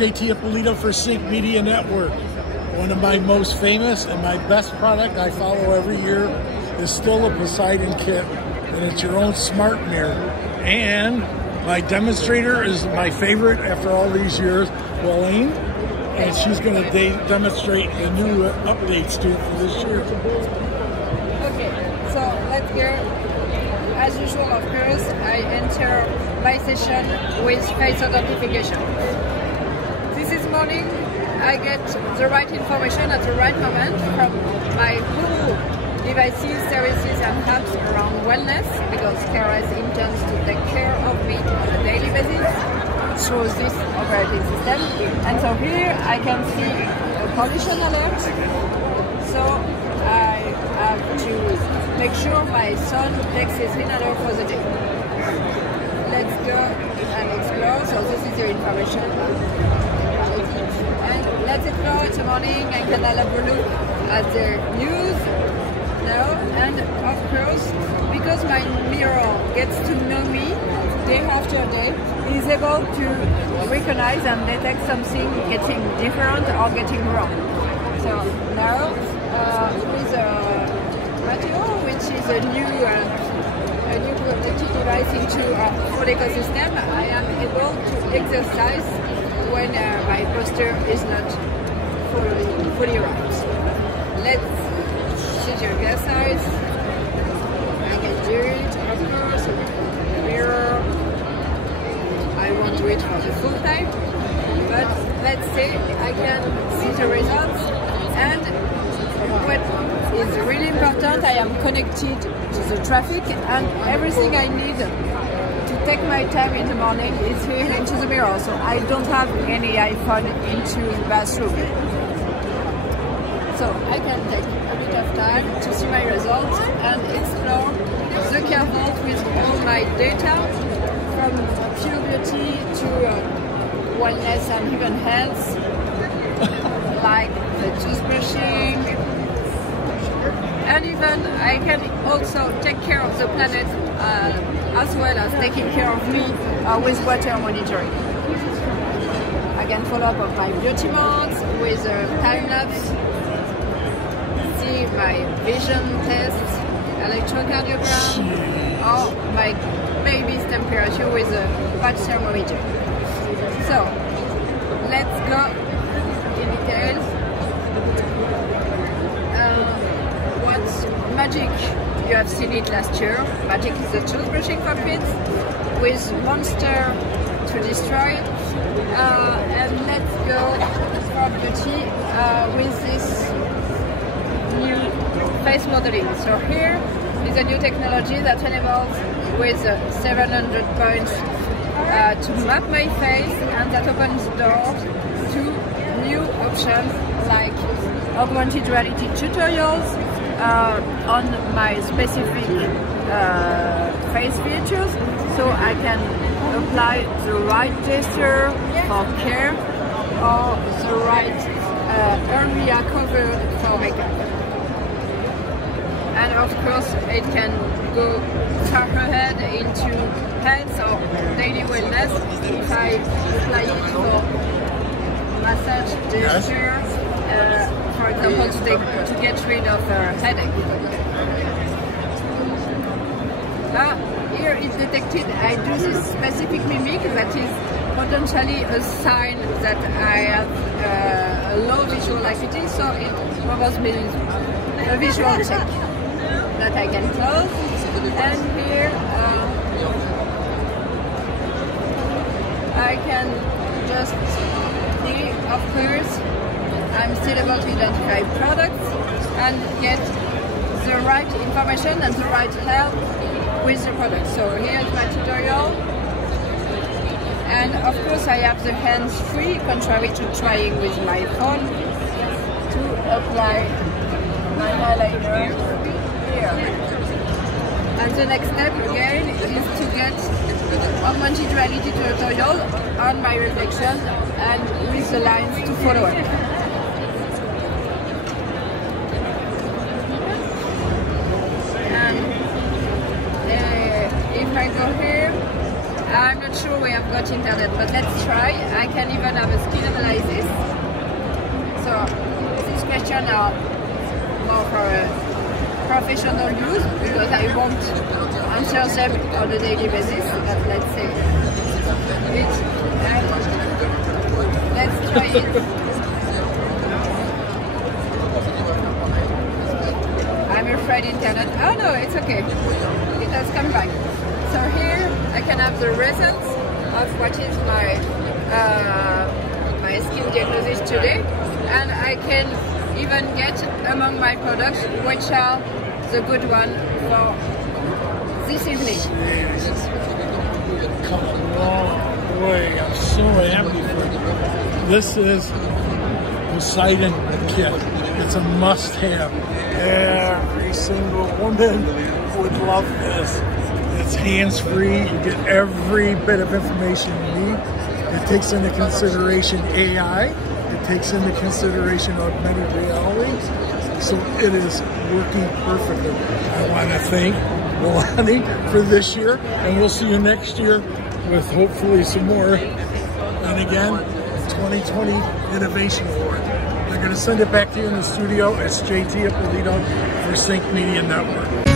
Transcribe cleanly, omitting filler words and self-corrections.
JT Ippolito for Sync Media Network. One of my most famous and my best product I follow every year is still a Poseidon kit, and it's your own smart mirror. And my demonstrator is my favorite after all these years, Wallene, and she's going to demonstrate the new updates to for this year. Okay, so let's go. As usual, of course, I enter my session with face identification. This morning, I get the right information at the right moment from my whole devices, services and apps around wellness, because CareOS intends to take care of me on a daily basis through this operating system. And so here I can see a pollution alert. So I have to make sure my son takes his inhaler for the day. Let's go and explore. So this is your information. And let's explore in the morning. I can have a look at the news now. And of course, because my mirror gets to know me day after day, is able to recognize and detect something getting different or getting wrong. So now with Mateo, which is a new connected device into our full ecosystem, I am able to exercise when my posture is not fully right. Let's set your exercise. I can do it, of course, with the mirror. I won't do it for the full time, but let's say I can see the results. And what is really important, I am connected to the traffic, and everything I need to take my time in the morning is here into the mirror. So I don't have any iPhone into the bathroom. So I can take a bit of time to see my results and explore the Care Vault with all my data, from pure beauty to wellness and even health, like the toothbrushing. And even I can also take care of the planet as well as taking care of me with water monitoring. I can follow up on my beauty modes with time-lapse, see my vision tests, electrocardiogram, or my baby's temperature with a patch thermometer. So let's go in details. Magic, you have seen it last year. Magic is the toothbrushing for kids with Monster to destroy. And let's go for beauty with this new face modeling. So here is a new technology that enables with 700 points to map my face, and that opens the door to new options like augmented reality tutorials on my specific face features, so I can apply the right gesture for care or the right area covered for makeup. And of course it can go far ahead into health or daily wellness if I apply it for massage gesture. For example, to get rid of a headache. Here it's detected I do this specific mimic that is potentially a sign that I have a low visual acuity, so it provides me a visual check that I can close. And here I can just see, of course, I'm still able to identify products and get the right information and the right help with the product. So here's my tutorial. And of course I have the hands-free, contrary to trying with my phone, to apply my highlighter here. And the next step again is to get augmented reality tutorial on my reflection and with the lines to follow up. If I go here, I'm not sure we have got internet, but let's try. I can even have a skin sizes. So these questions are more for professional use because I won't answer them on a daily basis. But let's say it, and let's try it. I'm afraid internet. Oh no, it's okay. It has come back. So here I can have the results of what is my my skin diagnosis today, and I can even get among my products which are the good one for this evening. Come a long way. I'm so happy for you. This is Poseidon kit. It's a must-have. Every single woman would love this. It's hands-free. You get every bit of information you need. It takes into consideration AI. It takes into consideration augmented reality. So it is working perfectly. I want to thank Milani for this year, and we'll see you next year with hopefully some more. And again, 2020 Innovation Award. I'm going to send it back to you in the studio. It's JT Ippolito for Sync Media Network.